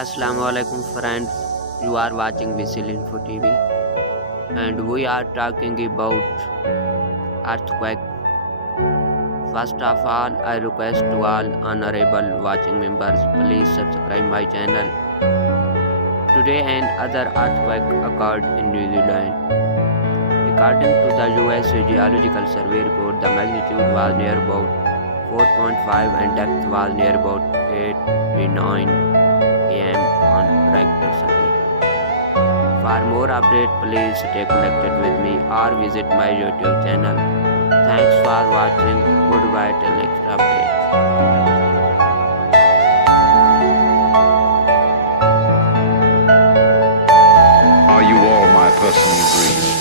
Assalamu alaikum friends. You are watching Visil Info TV and we are talking about earthquake. First of all, I request to all honorable watching members please subscribe my channel. Today an other earthquake occurred in New Zealand. According to the US Geological Survey report, the magnitude was near about 4.5 and depth was near about 89 km on Richter scale. For more updates, please stay connected with me or visit my YouTube channel. Thanks for watching. Goodbye till next update. Are you all my personal dreams?